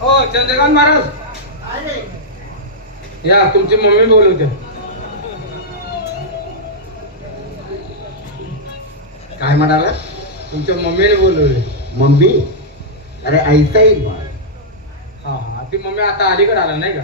हो चंद्रकांत महाराज या, तुमची मम्मी बोलवते. काय म्हणाला? तुमच्या मम्मीने बोलवले. मम्मी? अरे आईचा येईल बा. हा हा, ती मम्मी आता अलीकडे आला नाही का?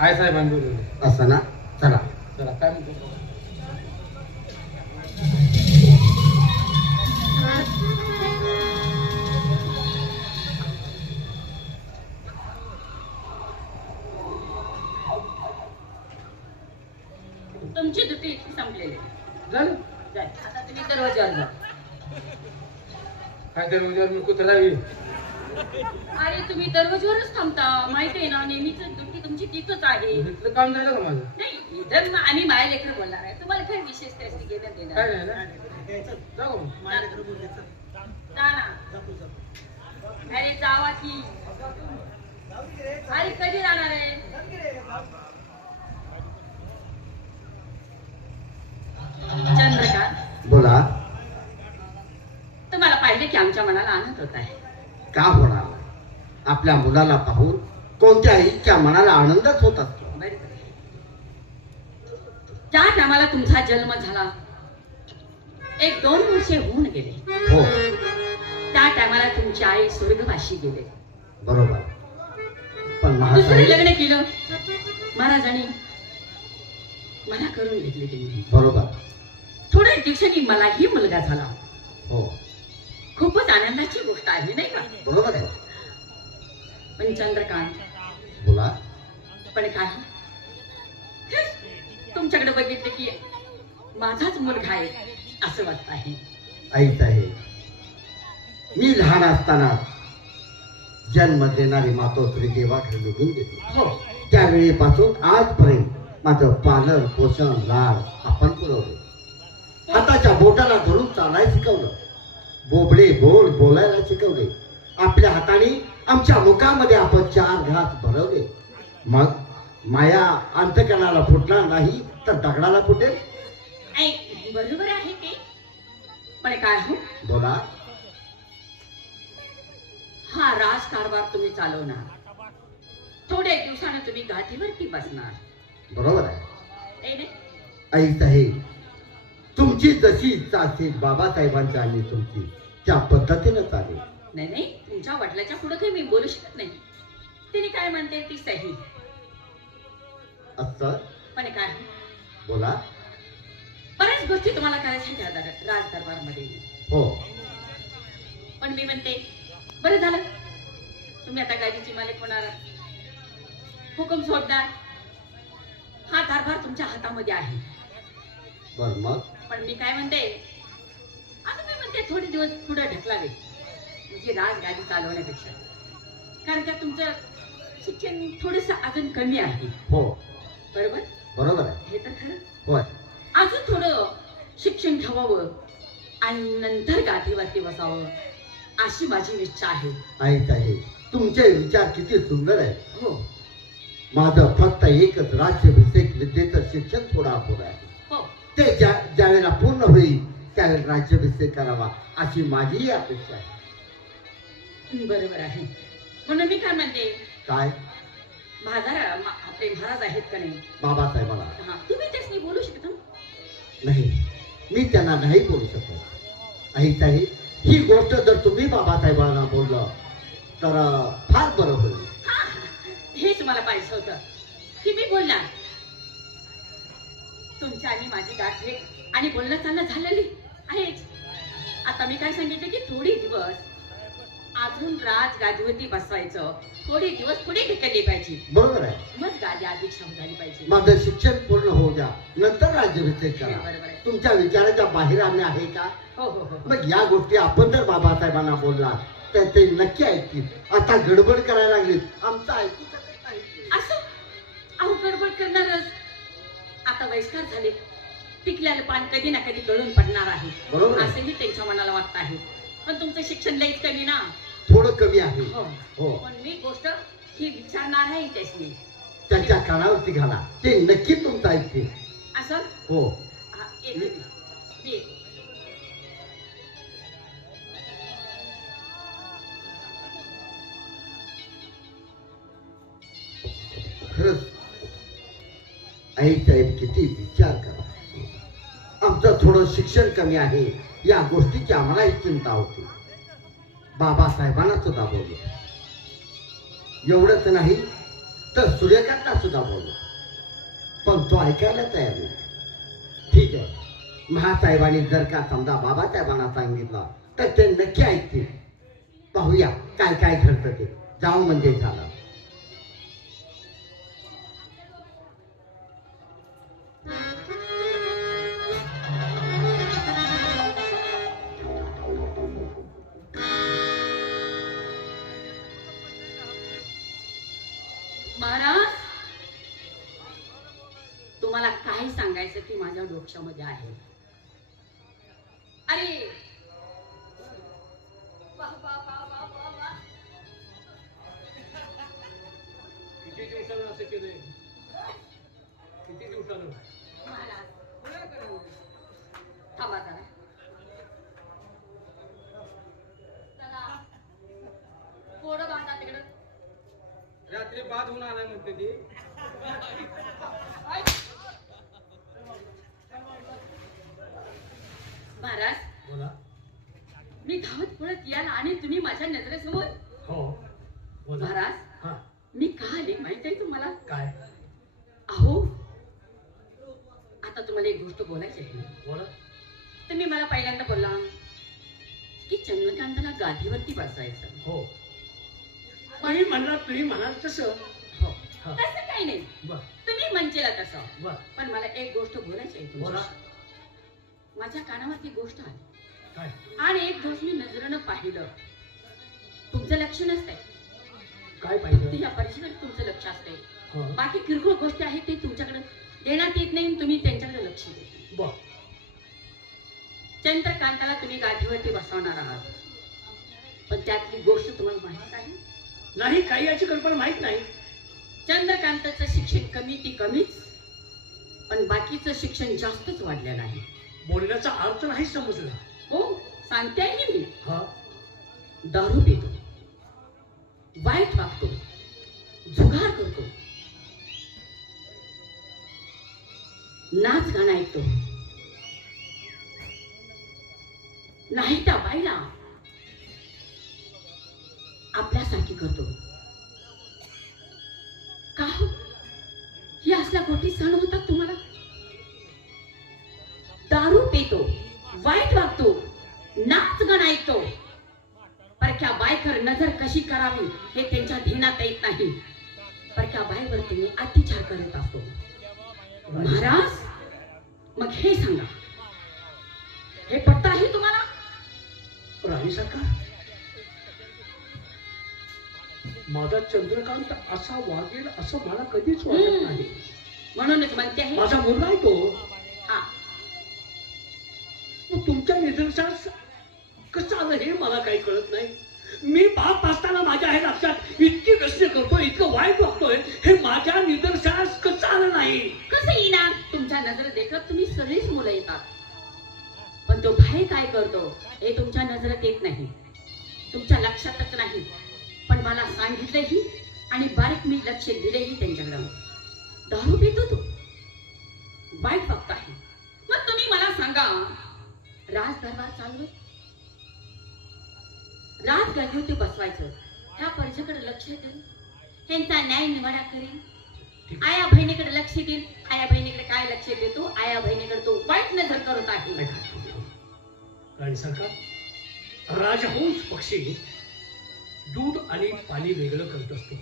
आई साहेबांनी बोलवले. असं ना? चला. चला, काय म्हणतो? तुमची दुटी इतकी संपलेली झालं आता तुम्ही दरवाजावर जा. काय तर मी कुत्रा येईल. अरे तुम्ही दरवाजावरच थांबता, माहिती आहे ना, नेहमीच दुटी तुमची तिथंच आहे. इथलं काम झालं का माझं? नाही इथं आणि माया लेकर बोलणार आहे, तुम्हाला काय विशेष त्याची घेण्यात काय देणार नाही ना, जाऊ मग. जा ना. अरे जावा की. अरे कधी राहणार आहे? चंद्रकांत, बोला. तुम्हाला पाहिले की आमच्या मनाला आनंद होत आहे. का होणार? आपल्या मुलाला पाहून कोणत्या आईच्या मनाला आनंदच होत असतो. बरं. ज्या टायमाला तुमचा जन्म झाला, 1-2 वर्षे होऊन गेले, हो त्या टायमाला तुमची आई स्वर्गवाशी गेले. बरोबर. पण दुसरं महासाहेब. लग्न केलं महाराजांनी, मला करून घेतले त्यांनी. बरोबर. थोड्या दिवसांनी मलाही मुलगा झाला. हो खूपच आनंदाची गोष्ट आहे नाही का? बरोबर आहे. पण चंद्रकांत, बोला. पण काय तुमच्याकडे बघितलं की माझाच मुलगा आहे असं वाटत आहे. आईच आहे. मी लहान असताना जन्म देणारी मातोश्री देवाकडे निघून गेली. हो, त्यावेळीपासून आजपर्यंत माझं पालन पोषण लाड आपण पुरवले. हाताच्या बोटाला धरून चालायला शिकवलं, बोबडे बोल बोलायला शिकवले. आपल्या हाताने आमच्या मुखामध्ये आपण 4 घास भरवले. मग माया अंतकणाला फुटणार नाही तर दगडाला फुटेल. ऐ, बरोबर आहे ते. पण काय हो, बोला. हा राजकारभार तुम्ही चालवणार, थोड्या दिवसाने तुम्ही गाठीवरती बसणार. बरोबर आहे. ऐ नाही? आईच आहे. तुमची जशी इच्छा असेल बाबासाहेबांच्या आणि तुमची त्या पद्धतीनं चालेल. नाही नाही, तुमच्या वडिलाच्या पुढे काही मी बोलू शकत नाही. तिने काय म्हणते ती सही. असं. पण काय बोला. बऱ्याच गोष्टी तुम्हाला करायच्या राजदरबारमध्ये. हो पण मी म्हणते बरं झालं तुम्ही आता गाडीची मालिक होणार, हुकुम सोडणार. हा कारभार तुमच्या हातामध्ये आहे. बर. मग पण मी काय म्हणते, आता मी म्हणते थोडे दिवस पुढे ढकलावे म्हणजे राजगाडी चालवण्यापेक्षा. कारण का तुमचं शिक्षण थोडस अजून कमी आहे. हो बरोबर. बरोबर आहे. हे तर खरं. होय. अजून थोडं शिक्षण ठेवावं आणि नंतर गाठीवरती बसावं अशी माझी इच्छा आहे. आईच आहे. तुमचे विचार किती सुंदर आहे. हो माझं फक्त एकच राज्याभिषेक विद्येचं शिक्षण थोडं अपुरं आहे. हो, ते ज्यावेळेला पूर्ण होईल त्यावेळेला राज्याभिषेक करावा अशी माझीही अपेक्षा आहे. बरोबर आहे. म्हणून मी काय म्हणते, काय? आपले महाराज आहेत का नाही, बाबासाहेबाला? हा, तुम्ही त्यासनी बोलू शकता. नाही, मी त्यांना नाही बोलू शकत. आईच आहे. ही गोष्ट जर तुम्ही बाबासाहेबांना बोललं तर फार बरं होईल. हा, हेच मला पाहिजे होतं की मी बोलणार. तुमच्या आणि माझी गाठ भेट आणि बोलणं चालणं झालेली आहेच. आता मी काय सांगितलं की थोडी दिवस अजून राजगादीवरती बसवायचं, थोडे दिवस पुढे ढकलले पाहिजे. बरोबर आहे. मग गादी अपेक्षा झाली पाहिजे. माझं शिक्षण पूर्ण होऊ द्या, नंतर राज्याभिषेक करा. बरोबर आहे. तुमच्या विचाराच्या बाहेर आम्ही आहे का? हो हो हो. मग या गोष्टी आपण जर बाबासाहेबांना बोलला तर ते नक्की ऐकतील. आता गडबड करायला लागली, आमचं ऐकू शकत नाही. असं अहो गडबड करणारच. आता वयस्कर झाले, पिकल्याला पान कधी ना कधी गळून पडणार आहे. बरोबर आहे. असंही त्यांच्या मनाला वाटत आहे. पण तुमचं शिक्षण लईच कमी ना. थोडं कमी आहे. हो हो. पण मी गोष्ट ही विचारणार आहे त्यासनी. त्यांच्या कानावरती घाला, ते नक्की तुमचं ऐकतील. असं हो. हा, येते मी. मी येते. खरंच आई साहेब किती विचार करा. आमचं थोडं शिक्षण कमी आहे या गोष्टीची आम्हालाही चिंता होती. बाबासाहेबांना सुद्धा बोललो, एवढंच नाही तर सूर्यकांतला सुद्धा बोललो, पण तो ऐकायला तयार नाही. ठीक आहे, महासाहेबांनी जर का समजा बाबासाहेबांना सांगितलं तर ते नक्की ऐकतील. पाहूया काय काय घडतं ते. जाऊ म्हणजे झालं. महाराज, तुम्हाला काय सांगायचं की माझ्या डोक्यामध्ये आहे. अरे वाह, वाह, वाह, वाह, वाह, वाह. किती दिवसानं असं केलंय? किती दिवसानं? महाराज थांबा जरा. चला, पोरं बांधा तिकडं. रात्री बाद होऊन आलाय म्हणते ती. महाराज, बोला. मी धावत पळत याला आणि तुम्ही माझ्या नजरेसमोर. हो बोला. महाराज, हा मी का आले माहित आहे तुम्हाला? काय? अहो, आता तुम्हाला एक गोष्ट बोलायची आहे. बोला. तुम्ही मला पहिल्यांदा बोलला की चंद्रकांतला गादीवरती बसायचं. हो तुम्ही म्हणला, तुम्ही म्हणाल तसं. हो, हा. तसं काही नाही, बर तुम्ही म्हणजेला तसं. बर. पण मला एक गोष्ट बोलायची आहे बोला. तुमच्याशी. माझ्या कानावरती गोष्ट आली काय? आणि एक दिवस मी नजरेनं पाहिलं. तुमचं लक्ष नसतंय, काय फक्त पाहिजे? या परिसरात तुमचं लक्ष असतंय. हो. बाकी किरकोळ गोष्टी आहेत ते तुमच्याकडे देण्यात येत नाही, तुम्ही त्यांच्याकडे लक्ष देत नाही. बर. चंद्रकांताला तुम्ही गादीवरती बसवणार आहात, पण त्यातली गोष्ट तुम्हाला माहित आहे? नाही, काही याची कल्पना माहित नाही. चंद्रकांताचं शिक्षण कमी ती कमीच, पण बाकीचं शिक्षण जास्तच वाढलेलं आहे. बोलण्याचा अर्थ नाही समजला. हो, सांगते आहे मी. हा दारू पितो, वाईट वागतो, जुगार करतो, नाच गाणं ऐकतो, नाही त्या बाईला आपल्यासारखी करतो. का हो? ही असल्या गोष्टी सण होतात तुम्हाला? दारू पितो, वाईट वागतो, नाच गाणं ऐकतो, परक्या बायकर नजर कशी करावी हे त्यांच्या ध्यानात येत नाही. परक्या बाईवर त्यांनी अत्याचार करत असतो. महाराज, मग हे सांगा, हे पटत आहे तुम्हाला? राणी सरकार, माझा चंद्रकांत असा वागेल असं मला कधीच वाटत नाही. म्हणूनच म्हणते आहे. माझा मुलगा आहे तो. हा, मग तुमच्या निदर्शनास कसं आलं हे मला काही कळत नाही. मी बाप असताना माझ्या हे लक्षात इतकी कष्ट करतोय, इतकं वाईट वागतोय, हे माझ्या निदर्शनास कसं आलं नाही? कसं येणार? तुमच्या नजर देखत तुम्ही सगळीच मुलं येतात, पण तो भाई काय करतो हे तुमच्या नजरेत येत नाही, तुमच्या लक्षातच नाही. पण मला सांगितलंही आणि बारीक मी लक्ष दिलेही त्यांच्याकडे. दारू पितो तो, वाईट वागत आहे. मग तुम्ही मला सांगा, राज दरबार चालू, राज गादीवरती बसवायचं, ह्या परिचयाकडे लक्ष देईल, ह्यांचा न्याय निवाडा करेल, आया बहिणीकडे लक्ष देईल. आया बहिणीकडे काय लक्ष देतो? आया बहिणीकडे तो वाईट नजर करत आहे. राणी सरकार, राजहंस पक्षी दूध आणि पाणी वेगळं करत असतो.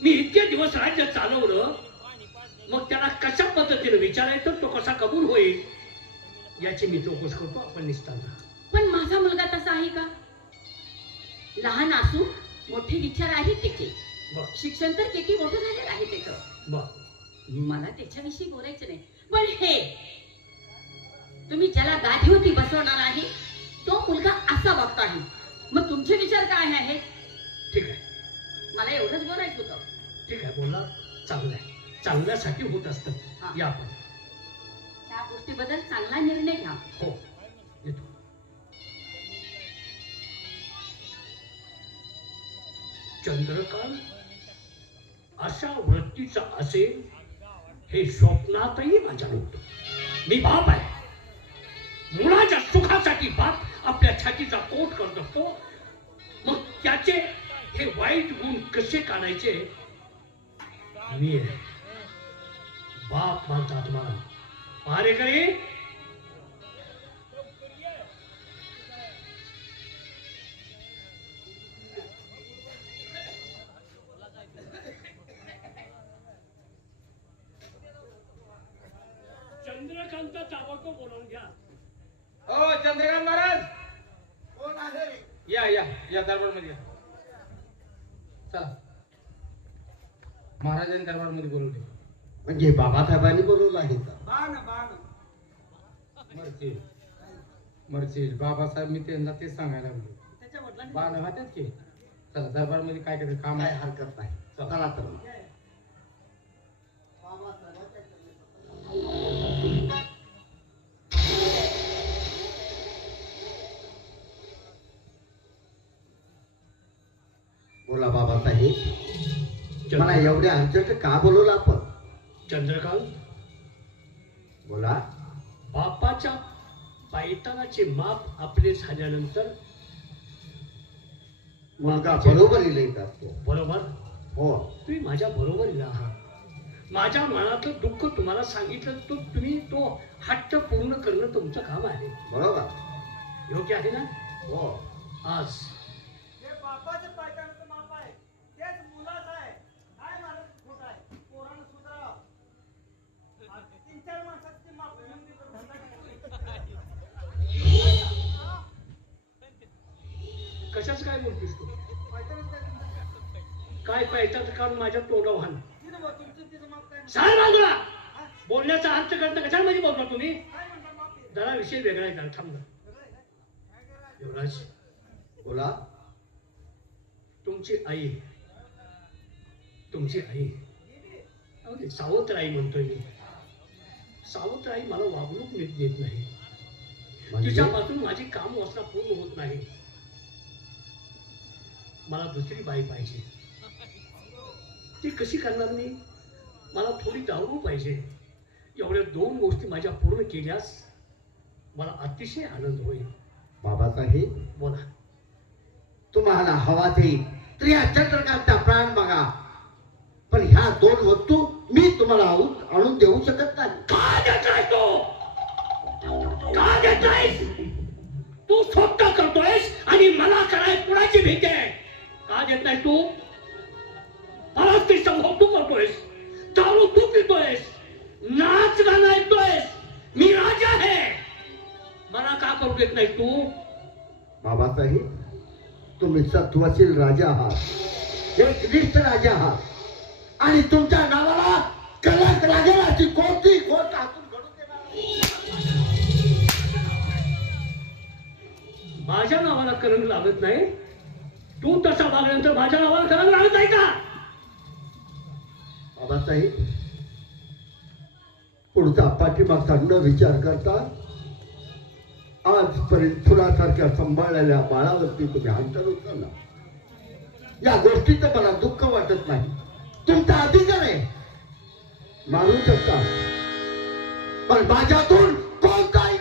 मी इतके दिवस राज्य चालवलं, मग त्याला कशा पद्धतीने विचारायचं, तो कसा कबूल होईल याची मी चौकशी करतो. आपण निस्तार. पण माझा मुलगा तसा आहे का? लहान असू मोठे विचार आहेत त्याचे, शिक्षण तर किती मोठं झालेलं आहे त्याचं. मला त्याच्याविषयी बोलायचं नाही. पण हे तुम्ही ज्याला गादीवरती बसवणार आहे तो मुलगा असा वागतो आहे, मग तुमचे विचार काय आहेत? ठीक आहे, मला एवढंच बोलायचं होतं. ठीक आहे, बोला. चांगलं आहे, चांगल्यासाठी होत असतं. हा. या आपण. चहा गोष्टीबद्दल चांगला निर्णय घ्या. हो येतो. चंद्रकांत अशा वृत्तीचा असेल हे स्वप्नातही माझ्या नव्हतं. मी बाप आहे. मुलाच्या सुखासाठी बाप आपल्या छातीचा पोट करत असतो. मग त्याचे हे वाईट गुण कसे काढायचे मी आहे. बाप म्हणतात मला मारेकरी चंद्रकांतचा ताबडतोब बोलावून घ्या. हो चंद्रकांत महाराज, कोण आहे? या या या दरबारमध्ये या. चला, महाराजांनी दरबारमध्ये बोलवले. म्हणजे बाबासाहेबांनी बोलवलं आहे का? मरतील मरतील बाबासाहेब, मी त्यांना तेच सांगायला लागलो. बाण हातेच की. चला दरबारमध्ये काय करायचं काम काय आहे. हरकत नाही. चला. चला तर मग. बोला बाबासाहेब, मला एवढ्या अर्जंट का बोलवलं आपण? चंद्रकांत, बोला. बापाच्या पायतानाचे माप आपले झाल्यानंतर मुलगा बरोबरीला येत असतो. बरोबर हो. तुम्ही माझ्या बरोबरीला आहात. माझ्या मनातलं दुःख तुम्हाला सांगितलं तर तुम्ही तो हट्ट पूर्ण करणं तुमचं काम आहे. बरोबर. योग्य आहे ना? हो. आज बापाच्या पायतांचं माप आहे तेच मुलाचं आहे. काय मला खोट आहे? पोरानं सुधारावं. 3-4 माणसाची माप घेऊन दिलं, धंदा कशाच काय बोलतोस तू? पायतानच काय तुमचं? काय पायताचं काम माझ्या तोंडावर तिथं बघ, तुमचं तिथं माप काय? सांग बाजूला. बोलण्याचा अर्थ करता कशाला म्हणजे बोलता तुम्ही? काय म्हणता माप आहे? जरा विषय वेगळा आहे. जरा थांब जरा. सगळं आहे काय? काय करायचं? युवराज, बोला. तुमची आई अहो ते सावत्र म्हणतोय मी. सावत्र आई मला वागणूक नीट देत नाही. म्हणजे तिच्यापासून माझी काम वासना पूर्ण होत नाही. मला दुसरी बाई पाहिजे. ती कशी करणार मी? मला थोडी दारू पाहिजे. एवढ्या 2 गोष्टी माझ्या पूर्ण केल्यास मला अतिशय आनंद होईल. बाबासाहेब, बोला. तुम्हाला हवा ते स्त्रिया चंद्रकांतचा प्राण बघा, पण ह्या 2 वस्तू मी तुम्हाला आणून देऊ शकत नाही. का देत नाहीस तू? का देत नाहीस? तू स्वतः करतोयस आणि मला कराय कुणाची भीती आहे? का देत नाही तू? मला ते संभव तू करतोयस. दारू तू पितोयस. नाच गाणं ऐकतोयस. मी राजा आहे. मला का करू देत नाही तू? बाबासाहेब, तुम्ही सत्वशील राजा आहात, एक निष्ठ राजा आहात, आणि तुमच्या नावाला कलंक लागेल अशी कोणती गोष्ट हातून घडून देणार नाही. माझ्या नावाला कलंक लागत नाही. तू तसा वागल्यानंतर माझ्या नावाला कलंक लागत नाही का? बाबासाहेब, पुढचा पाठीमागचा न विचार करता आजपर्यंत फुलासारख्या सांभाळलेल्या बाळावरती तुम्ही हात उचलला. या गोष्टीचं मला दुःख वाटत नाही. तुमचा अधिकार आहे, मारू शकता, पण माझ्यातून कोणताही